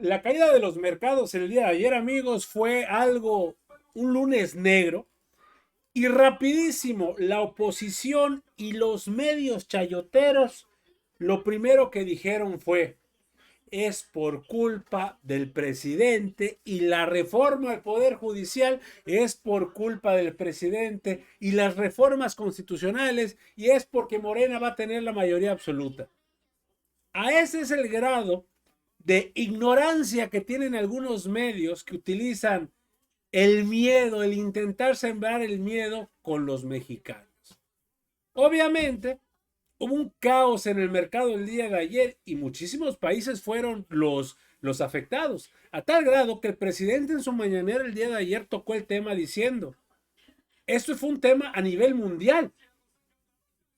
La caída de los mercados el día de ayer, amigos, fue un lunes negro y rapidísimo. La oposición y los medios chayoteros, lo primero que dijeron fue: es por culpa del presidente y la reforma al Poder Judicial es por culpa del presidente y las reformas constitucionales y es porque Morena va a tener la mayoría absoluta. A ese es el grado de ignorancia que tienen algunos medios que utilizan el miedo, el intentar sembrar el miedo con los mexicanos. Obviamente, hubo un caos en el mercado el día de ayer y muchísimos países fueron los afectados, a tal grado que el presidente en su mañanera el día de ayer tocó el tema diciendo: esto fue un tema a nivel mundial.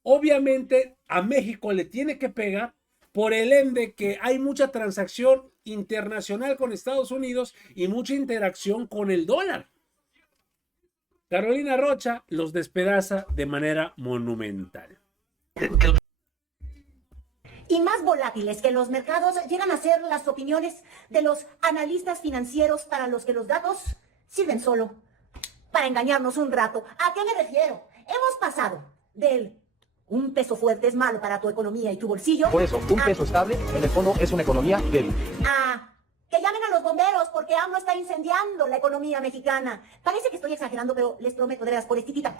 Obviamente a México le tiene que pegar por el ende que hay mucha transacción internacional con Estados Unidos y mucha interacción con el dólar. Carolina Rocha los despedaza de manera monumental. Y más volátiles que los mercados llegan a ser las opiniones de los analistas financieros para los que los datos sirven solo para engañarnos un rato. ¿A qué me refiero? Hemos pasado del un peso fuerte es malo para tu economía y tu bolsillo. Por eso, un peso estable, en el fondo, es una economía débil. Que llamen a los bomberos porque AMLO está incendiando la economía mexicana. Parece que estoy exagerando, pero les prometo, de veras, por esquitita,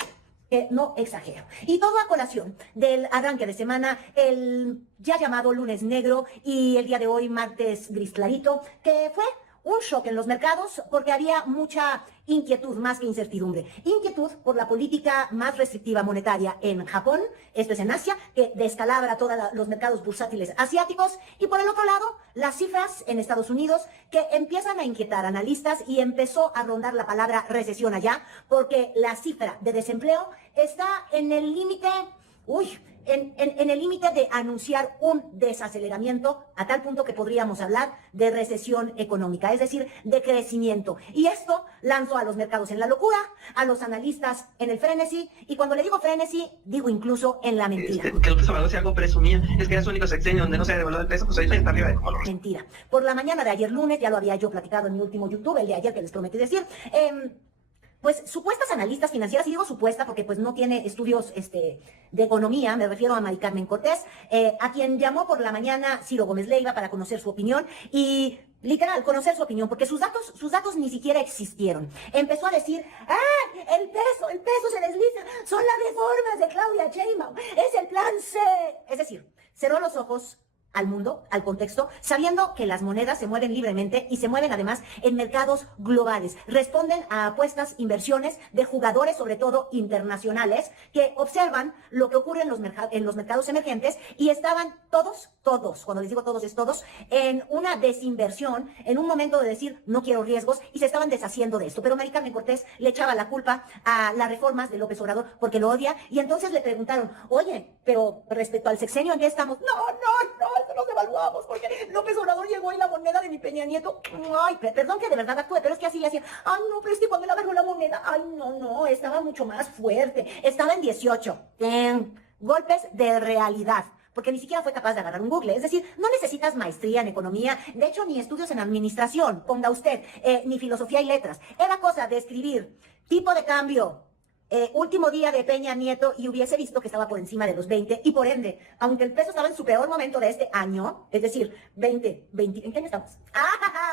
que no exagero. Y todo a colación del arranque de semana, el ya llamado lunes negro y el día de hoy, martes gris clarito, que fue un shock en los mercados porque había mucha inquietud más que incertidumbre. Inquietud por la política más restrictiva monetaria en Japón, esto es en Asia, que descalabra todos los mercados bursátiles asiáticos, y por el otro lado, las cifras en Estados Unidos que empiezan a inquietar a analistas y empezó a rondar la palabra recesión allá, porque la cifra de desempleo está en el límite, en el límite de anunciar un desaceleramiento a tal punto que podríamos hablar de recesión económica, es decir, de crecimiento. Y esto lanzó a los mercados en la locura, a los analistas en el frenesí, y cuando le digo frenesí, digo incluso en la mentira. Que López Obrador si algo presumía es que era su único sexenio donde no se ha devaluado el peso, pues ahorita está arriba de color. Mentira. Por la mañana de ayer lunes, ya lo había yo platicado en mi último YouTube, el de ayer que les prometí decir, pues supuestas analistas financieras, y digo supuesta porque pues no tiene estudios de economía, me refiero a Mari Carmen Cortés, a quien llamó por la mañana Ciro Gómez Leiva para conocer su opinión y literal, conocer su opinión, porque sus datos ni siquiera existieron. Empezó a decir: el peso se desliza, son las reformas de Claudia Sheinbaum, es el plan C. Es decir, cerró los ojos al mundo, al contexto, sabiendo que las monedas se mueven libremente y se mueven además en mercados globales. Responden a apuestas, inversiones de jugadores, sobre todo internacionales, que observan lo que ocurre en los mercados emergentes y estaban todos, cuando les digo todos es todos, en una desinversión, en un momento de decir no quiero riesgos, y se estaban deshaciendo de esto. Pero Mari Carmen Cortés le echaba la culpa a las reformas de López Obrador porque lo odia, y entonces le preguntaron: oye, pero respecto al sexenio, ¿en qué estamos? No, nos devaluamos porque López Obrador llegó y la moneda de mi Peña Nieto, perdón que de verdad actúe, pero es que así le hacía, no, pero es que cuando él agarró la moneda, no, estaba mucho más fuerte, estaba en 18, golpes de realidad, porque ni siquiera fue capaz de agarrar un Google. Es decir, no necesitas maestría en economía, de hecho ni estudios en administración, ponga usted, ni filosofía y letras, era cosa de escribir tipo de cambio, último día de Peña Nieto, y hubiese visto que estaba por encima de los 20, y por ende, aunque el peso estaba en su peor momento de este año, es decir, 20, ¿en qué año estamos?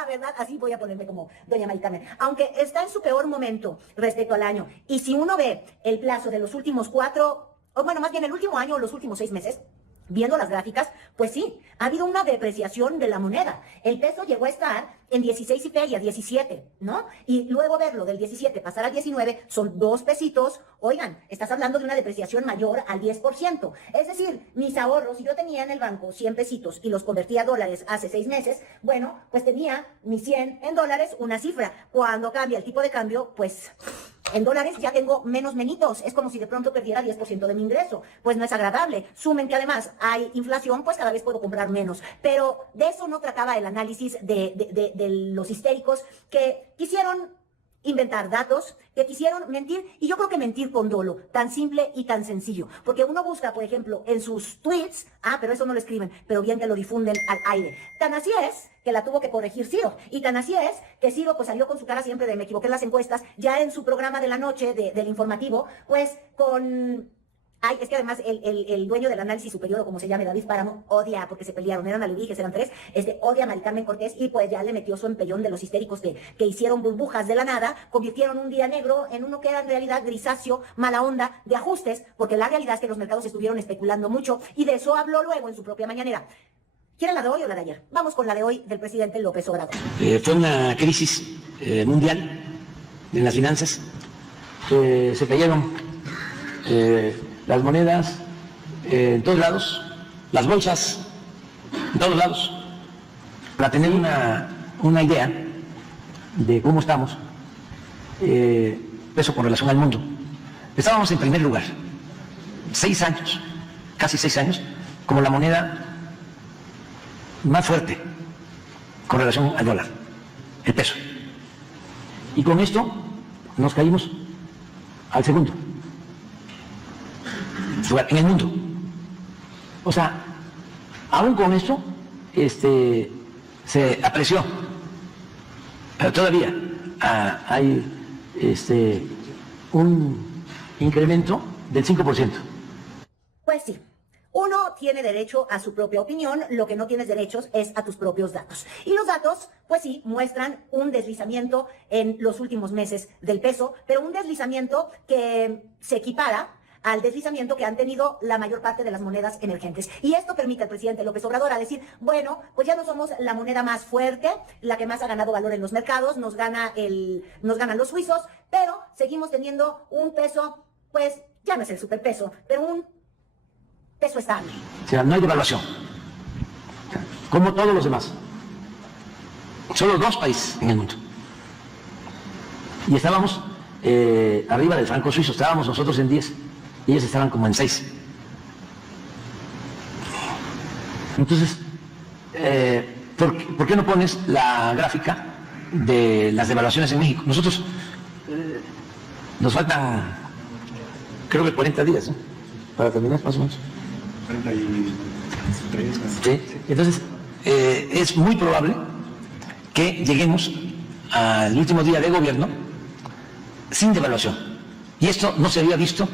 ¿Verdad? Así voy a ponerme como doña Mari Carmen. Aunque está en su peor momento respecto al año, y si uno ve el plazo de los últimos 4, o bueno, más bien el último año o los últimos 6 meses, viendo las gráficas, pues sí, ha habido una depreciación de la moneda. El peso llegó a estar en 16 y feria, 17, ¿no? Y luego verlo del 17 pasar al 19, son 2 pesitos. Oigan, estás hablando de una depreciación mayor al 10%. Es decir, mis ahorros, si yo tenía en el banco 100 pesitos y los convertía a dólares hace 6 meses, bueno, pues tenía mis 100 en dólares, una cifra. Cuando cambia el tipo de cambio, pues en dólares ya tengo menos menitos. Es como si de pronto perdiera 10% de mi ingreso. Pues no es agradable. Sumen que además hay inflación, pues cada vez puedo comprar menos. Pero de eso no trataba el análisis de los histéricos que quisieron inventar datos, que quisieron mentir, y yo creo que mentir con dolo, tan simple y tan sencillo, porque uno busca, por ejemplo, en sus tweets, pero eso no lo escriben, pero bien que lo difunden al aire. Tan así es que la tuvo que corregir Ciro, y tan así es que Ciro pues salió con su cara siempre de me equivoqué en las encuestas, ya en su programa de la noche, del informativo, pues con... es que además el dueño del análisis superior, o como se llame, David Páramo, odia, porque se pelearon, eran alebrijes, eran tres, odia a Mari Carmen Cortés, y pues ya le metió su empellón de los histéricos que hicieron burbujas de la nada, convirtieron un día negro en uno que era en realidad grisáceo, mala onda, de ajustes, porque la realidad es que los mercados estuvieron especulando mucho, y de eso habló luego en su propia mañanera. ¿Quieren la de hoy o la de ayer? Vamos con la de hoy del presidente López Obrador. Fue una crisis mundial en las finanzas, se cayeron las monedas en todos lados, las bolsas en todos lados. Para tener una idea de cómo estamos, peso con relación al mundo, estábamos en primer lugar, 6 años, casi 6 años, como la moneda más fuerte con relación al dólar, el peso. Y con esto nos caímos al segundo lugar en el mundo. O sea, aún con esto se apreció, pero todavía hay un incremento del 5%. Pues sí. Uno tiene derecho a su propia opinión, lo que no tienes derechos es a tus propios datos. Y los datos, pues sí, muestran un deslizamiento en los últimos meses del peso, pero un deslizamiento que se equipara al deslizamiento que han tenido la mayor parte de las monedas emergentes. Y esto permite al presidente López Obrador a decir, bueno, pues ya no somos la moneda más fuerte, la que más ha ganado valor en los mercados, nos ganan los suizos, pero seguimos teniendo un peso, pues ya no es el superpeso, pero un peso estable. O sea, no hay devaluación, como todos los demás. Solo 2 países en el mundo. Y estábamos arriba del franco suizo, estábamos nosotros en 10, y ellos estaban como en 6. Entonces, ¿por qué no pones la gráfica de las devaluaciones en México? Nosotros nos faltan, creo que 40 días, ¿no?, para terminar, más o menos. 33. Sí. Entonces, es muy probable que lleguemos al último día de gobierno sin devaluación. Y esto no se había visto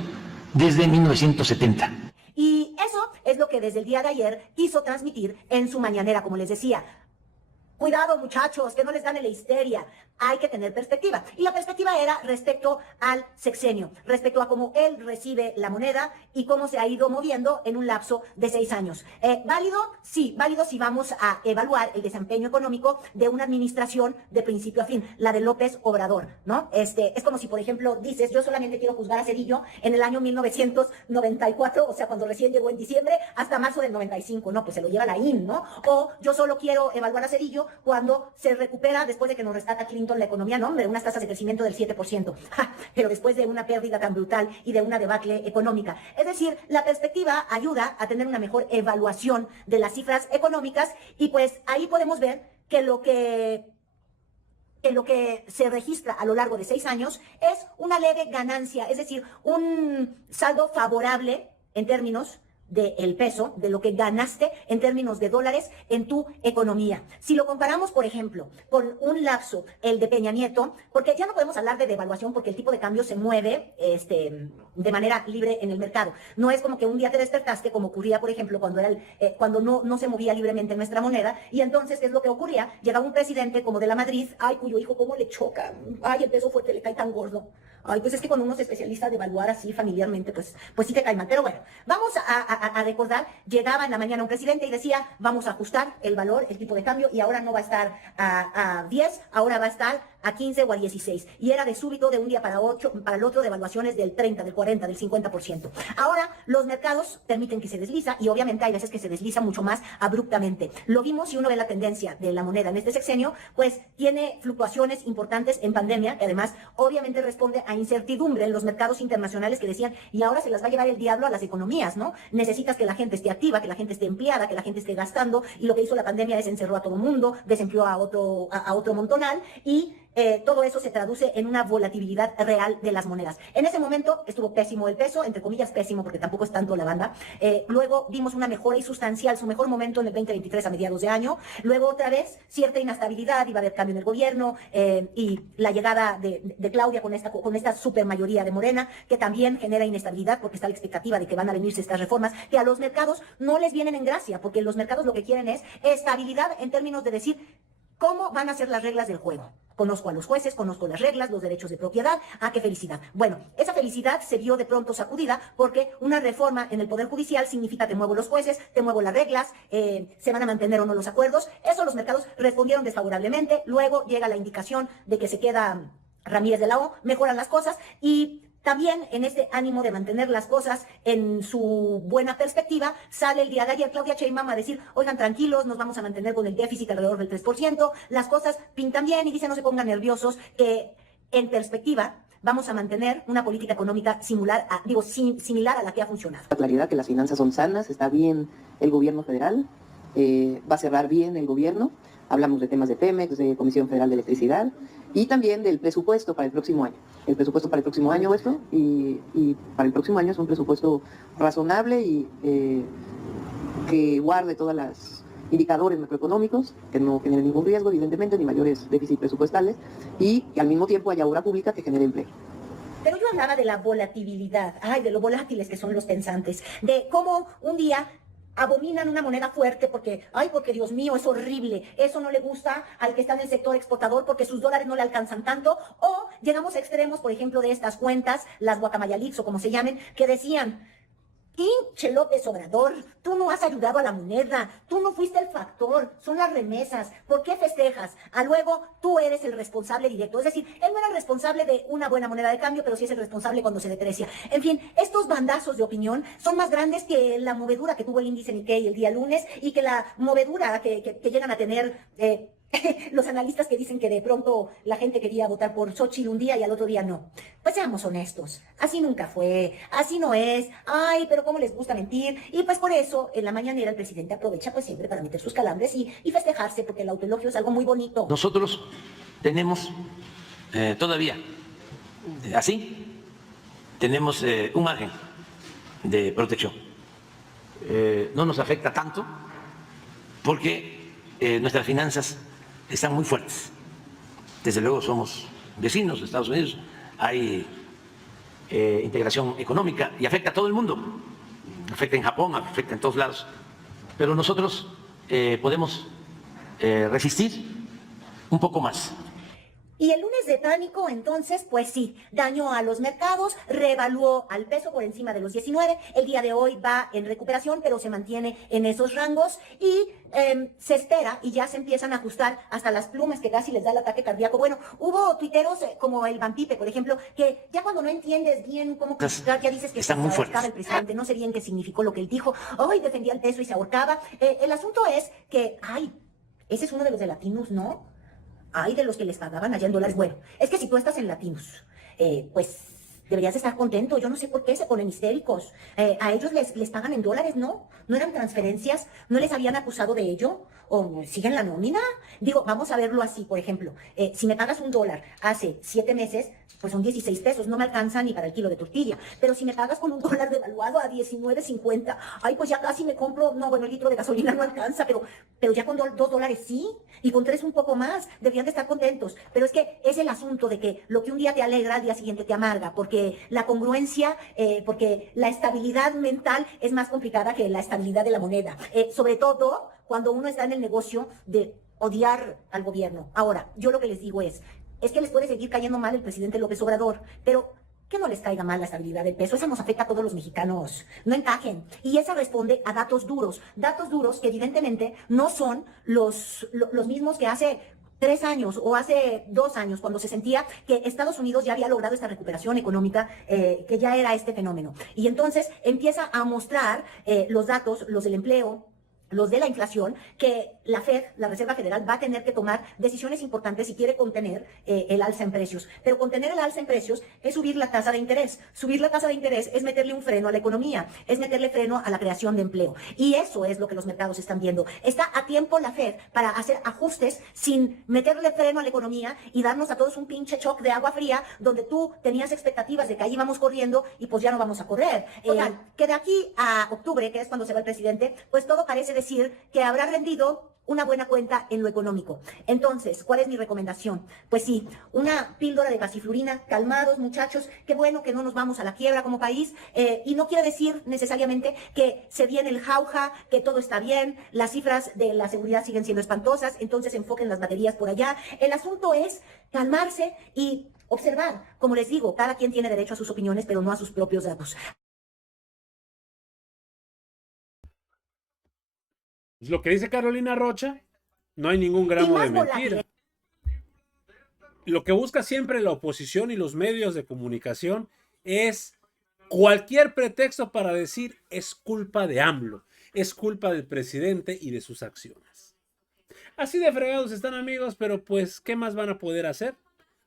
desde 1970. Y eso es lo que desde el día de ayer quiso transmitir en su mañanera, como les decía. Cuidado, muchachos, que no les gane la histeria. Hay que tener perspectiva. Y la perspectiva era respecto al sexenio, respecto a cómo él recibe la moneda y cómo se ha ido moviendo en un lapso de 6 años. ¿Válido? Sí, válido si vamos a evaluar el desempeño económico de una administración de principio a fin, la de López Obrador, ¿no? Es como si, por ejemplo, dices, yo solamente quiero juzgar a Cedillo en el año 1994, o sea, cuando recién llegó en diciembre, hasta marzo del 95, ¿no? Pues se lo lleva la IN, ¿no? O yo solo quiero evaluar a Cedillo cuando se recupera después de que nos rescata Clinton la economía, no, hombre, unas tasas de crecimiento del 7%, pero después de una pérdida tan brutal y de una debacle económica. Es decir, la perspectiva ayuda a tener una mejor evaluación de las cifras económicas y pues ahí podemos ver que lo que se registra a lo largo de 6 años es una leve ganancia, es decir, un saldo favorable en términos del peso, de lo que ganaste en términos de dólares en tu economía. Si lo comparamos, por ejemplo, con un lapso, el de Peña Nieto, porque ya no podemos hablar de devaluación porque el tipo de cambio se mueve de manera libre en el mercado. No es como que un día te despertaste, como ocurría, por ejemplo, cuando no se movía libremente nuestra moneda, y entonces, ¿qué es lo que ocurría? Llegaba un presidente como de la Madrid, ay, cuyo hijo cómo le choca, ay, el peso fuerte le cae tan gordo. Ay, pues es que cuando uno se especializa de evaluar así familiarmente, pues sí te cae mal. Pero bueno, vamos a recordar, llegaba en la mañana un presidente y decía, vamos a ajustar el valor, el tipo de cambio, y ahora no va a estar a 10, ahora va a estar a 15 o a 16. Y era de súbito, de un día para el otro, de evaluaciones del 30, del 40, del 50%. Ahora, los mercados permiten que se desliza, y obviamente hay veces que se desliza mucho más abruptamente. Lo vimos, si uno ve la tendencia de la moneda en este sexenio, pues tiene fluctuaciones importantes en pandemia, que además obviamente responde a incertidumbre en los mercados internacionales que decían, y ahora se las va a llevar el diablo a las economías, ¿no? Necesitas que la gente esté activa, que la gente esté empleada, que la gente esté gastando, y lo que hizo la pandemia es encerró a todo mundo, desempleó a otro montonal, y todo eso se traduce en una volatilidad real de las monedas. En ese momento estuvo pésimo el peso, entre comillas pésimo, porque tampoco es tanto la banda. Luego vimos una mejora y sustancial, su mejor momento en el 2023 a mediados de año. Luego otra vez cierta inestabilidad, iba a haber cambio en el gobierno y la llegada de Claudia con esta super mayoría de Morena, que también genera inestabilidad porque está la expectativa de que van a venirse estas reformas que a los mercados no les vienen en gracia, porque los mercados lo que quieren es estabilidad en términos de decir cómo van a ser las reglas del juego. Conozco a los jueces, conozco las reglas, los derechos de propiedad. ¡Ah, qué felicidad! Bueno, esa felicidad se vio de pronto sacudida porque una reforma en el Poder Judicial significa te muevo los jueces, te muevo las reglas, se van a mantener o no los acuerdos. Eso los mercados respondieron desfavorablemente. Luego llega la indicación de que se queda Ramírez de la O, mejoran las cosas y también en este ánimo de mantener las cosas en su buena perspectiva, sale el día de ayer Claudia Sheinbaum a decir, oigan, tranquilos, nos vamos a mantener con el déficit alrededor del 3%, las cosas pintan bien y dice, no se pongan nerviosos, que en perspectiva vamos a mantener una política económica similar a la que ha funcionado. La claridad que las finanzas son sanas, está bien el gobierno federal, va a cerrar bien el gobierno, hablamos de temas de Pemex, de Comisión Federal de Electricidad, y también del presupuesto para el próximo año. El presupuesto para el próximo año, y para el próximo año es un presupuesto razonable y que guarde todos los indicadores macroeconómicos, que no generen ningún riesgo, evidentemente, ni mayores déficits presupuestales, y que al mismo tiempo haya obra pública que genere empleo. Pero yo hablaba de la volatilidad, de lo volátiles que son los pensantes, de cómo un día abominan una moneda fuerte porque Dios mío, es horrible, eso no le gusta al que está en el sector exportador porque sus dólares no le alcanzan tanto, o llegamos a extremos, por ejemplo, de estas cuentas, las guacamayalix o como se llamen, que decían, pinche López Obrador, tú no has ayudado a la moneda, tú no fuiste el factor, son las remesas, ¿por qué festejas? Luego tú eres el responsable directo, es decir, él no era el responsable de una buena moneda de cambio, pero sí es el responsable cuando se deprecia. En fin, estos bandazos de opinión son más grandes que la movedura que tuvo el índice Nikkei el día lunes y que la movedura que llegan a tener los analistas que dicen que de pronto la gente quería votar por Xochitl un día y al otro día no. Pues seamos honestos, así nunca fue, así no es, pero cómo les gusta mentir, y pues por eso en la mañanera el presidente aprovecha pues siempre para meter sus calambres y festejarse, porque el autoelogio es algo muy bonito. Nosotros tenemos todavía, así, tenemos un margen de protección. No nos afecta tanto porque nuestras finanzas están muy fuertes. Desde luego somos vecinos de Estados Unidos, hay integración económica y afecta a todo el mundo, afecta en Japón, afecta en todos lados, pero nosotros podemos resistir un poco más. Y el lunes de pánico, entonces, pues sí, dañó a los mercados, reevaluó al peso por encima de los 19, el día de hoy va en recuperación, pero se mantiene en esos rangos y se espera y ya se empiezan a ajustar hasta las plumas que casi les da el ataque cardíaco. Bueno, hubo tuiteros como el Vampipe, por ejemplo, que ya cuando no entiendes bien cómo criticar, ya dices que se ahorcaba el presidente, no sé bien qué significó lo que él dijo, defendía el peso y se ahorcaba. El asunto es que, ese es uno de los de Latinos, ¿no? De los que les pagaban allá en dólares. Bueno, es que si tú estás en Latinos, pues deberías estar contento. Yo no sé por qué se ponen histéricos. A ellos les pagan en dólares, ¿no? ¿No eran transferencias? ¿No les habían acusado de ello? ¿O siguen la nómina? Digo, vamos a verlo así, por ejemplo. Si me pagas $1 hace 7 meses, pues son 16 pesos, no me alcanza ni para el kilo de tortilla. Pero si me pagas con $1 devaluado a 19.50, pues ya casi me compro, el litro de gasolina no alcanza, pero ya con $2 sí, y con 3 un poco más, deberían de estar contentos. Pero es que es el asunto de que lo que un día te alegra, al día siguiente te amarga, porque la congruencia, porque la estabilidad mental es más complicada que la estabilidad de la moneda. Sobre todo cuando uno está en el negocio de odiar al gobierno. Ahora, yo lo que les digo es que les puede seguir cayendo mal el presidente López Obrador, pero que no les caiga mal la estabilidad del peso. Esa nos afecta a todos los mexicanos. No encajen. Y esa responde a datos duros que evidentemente no son los mismos que hace 3 años o hace 2 años, cuando se sentía que Estados Unidos ya había logrado esta recuperación económica, que ya era este fenómeno. Y entonces empieza a mostrar los datos, los del empleo, los de la inflación, que la Fed, la Reserva Federal, va a tener que tomar decisiones importantes si quiere contener el alza en precios. Pero contener el alza en precios es subir la tasa de interés. Subir la tasa de interés es meterle un freno a la economía, es meterle freno a la creación de empleo. Y eso es lo que los mercados están viendo. Está a tiempo la Fed para hacer ajustes sin meterle freno a la economía y darnos a todos un pinche shock de agua fría donde tú tenías expectativas de que ahí íbamos corriendo y pues ya no vamos a correr. Total, que de aquí a octubre, que es cuando se va el presidente, pues todo parece decir que habrá rendido una buena cuenta en lo económico. Entonces, ¿cuál es mi recomendación? Pues sí, una píldora de pasiflurina, calmados muchachos, qué bueno que no nos vamos a la quiebra como país, y no quiere decir necesariamente que se viene el jauja, que todo está bien, las cifras de la seguridad siguen siendo espantosas, entonces enfoquen las baterías por allá. El asunto es calmarse y observar. Como les digo, cada quien tiene derecho a sus opiniones, pero no a sus propios datos. Lo que dice Carolina Rocha, no hay ningún gramo de mentira. Lo que busca siempre la oposición y los medios de comunicación es cualquier pretexto para decir es culpa de AMLO, es culpa del presidente y de sus acciones. Así de fregados están, amigos, pero pues, ¿qué más van a poder hacer?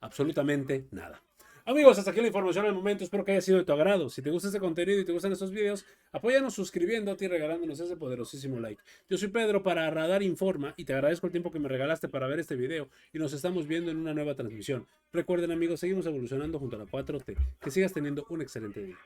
Absolutamente nada. Amigos, hasta aquí la información al momento. Espero que haya sido de tu agrado. Si te gusta este contenido y te gustan estos videos, apóyanos suscribiéndote y regalándonos ese poderosísimo like. Yo soy Pedro para Radar Informa y te agradezco el tiempo que me regalaste para ver este video y nos estamos viendo en una nueva transmisión. Recuerden, amigos, seguimos evolucionando junto a la 4T. Que sigas teniendo un excelente día.